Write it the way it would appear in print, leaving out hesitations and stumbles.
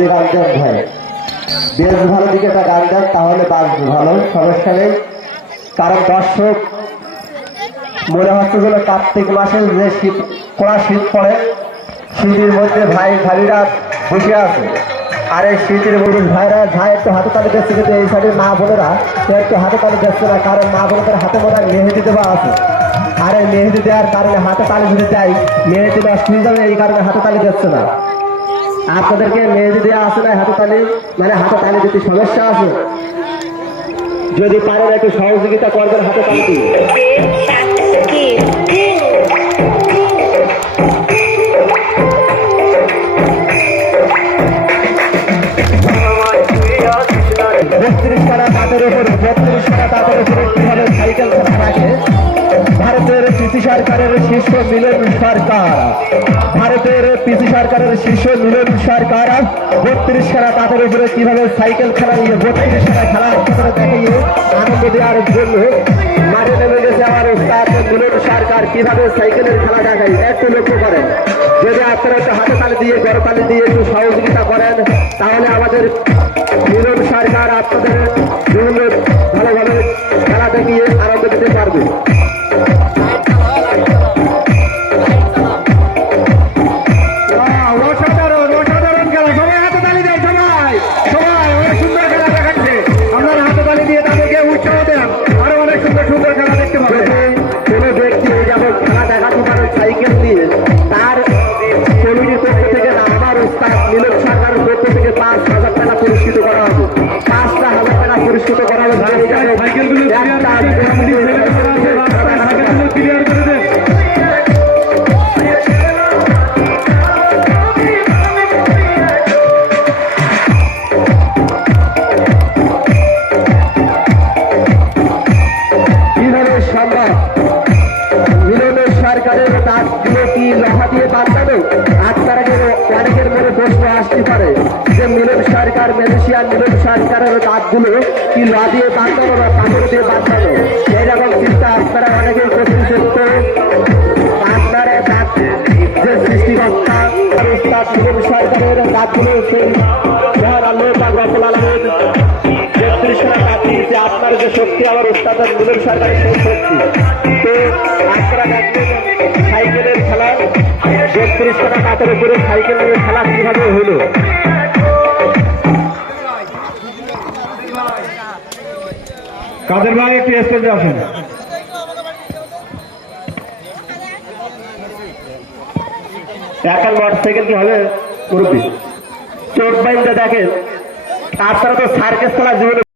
DJ গান দেন ভাই, বেশ ভালো দিকে একটা গান দেন, তাহলে বাজবে ভালো, সমস্যা নেই। কারণ দর্শক মনে হচ্ছে যেন কার্তিক মাসে যে শীত কড়া শীত পড়ে, শীতের মধ্যে ভাই ভাবিরা বসে আছে। আর এই শীতের মধ্যে ভাইরা ভাই একটু হাতে তালে দিচ্ছে, কিন্তু এই সাইডের মা বোনেরা একটু হাতে তালে দিচ্ছে না, কারণ মা বোনদের হাতে মনে হয় মেহেদি দেওয়া আছে। আর এই মেহেদি দেওয়ার কারণে হাতে তালে যদি দেয় মেহেদি নষ্ট হয়ে যাবে, এই কারণে হাতে তালে দিচ্ছে না। আপনাদেরকে মেহেদি দেওয়া আছে না হাতে তালি, মানে হাতে তালি দিতে সমস্যা আছে, যদি পারেন একটু সহযোগিতা করবেন হাতে তালি দিয়ে। ভারতের পিসি সরকারের শীর্ষ মিলন সরকার, ভারতের পিসি সরকারের শীর্ষ মিলন সরকার 32 খানা তাদের উপরে কিভাবে সাইকেল খেলা নিয়ে 32 খানা খেলা করে দেখিয়ে আনন্দ দেওয়ার জন্য মাঠে নেমে গেছে আমার উস্তাদ মিলন সরকার। কিভাবে সাইকেলের খেলা দেখায় একটু লক্ষ্য করেন। যদি আপনারা একটু হাতে তালি দিয়ে গড়তালি দিয়ে একটু সহযোগিতা করেন, তাহলে আমাদের মিলন সরকার আপনাদের বিভিন্ন ভালোভাবে খেলা দেখিয়ে আনন্দ দিতে পারবে। সাইকেল দিয়ে তার কমিটির পক্ষ থেকে না, আমার উস্তাদ মিলন সরকারের পক্ষ থেকে 5,000 টাকা পুরস্কৃত করা হবে, 5,000 টাকা পুরস্কৃত করা হবে। কিভাবে সম্ভব মিলনের সরকারের দাঁতগুলো কি লোহা দিয়ে বাঁধানো? আপনারা অনেকের মনে প্রশ্ন আসতে পারে যে মিলন সরকার ম্যালেশিয়ার মিলন সরকারের দাঁতগুলো কি লোহা দিয়ে বাঁধানো না পাথর দিয়ে বাঁধানো? এইরকম চিন্তা আপনারা অনেকেই করতে সত্য। আপনারা দাঁত যে সৃষ্টিকর্তা উস্তাদ মিলন সরকারের দাঁতগুলো সেই মহান আল্লাহ পাক রব্বুল আলামিন 33 খানা দাঁত দিয়েছে। আপনার যে শক্তি আমার উস্তাদ মিলন সরকারের সেই শক্তি। তো আপনারা দেখবেন সাইকেলের খেলা 32 খানা দাঁতের উপরে সাইকেলের খেলা কিভাবে হলো। কাদের ভাই একটু স্টেজে আসেন। এখন মোটরসাইকেল কি হবে মুরব্বী? চোখ বাইন্দা দেখেন, আপনারা তো সার্কেস খেলা জীবনে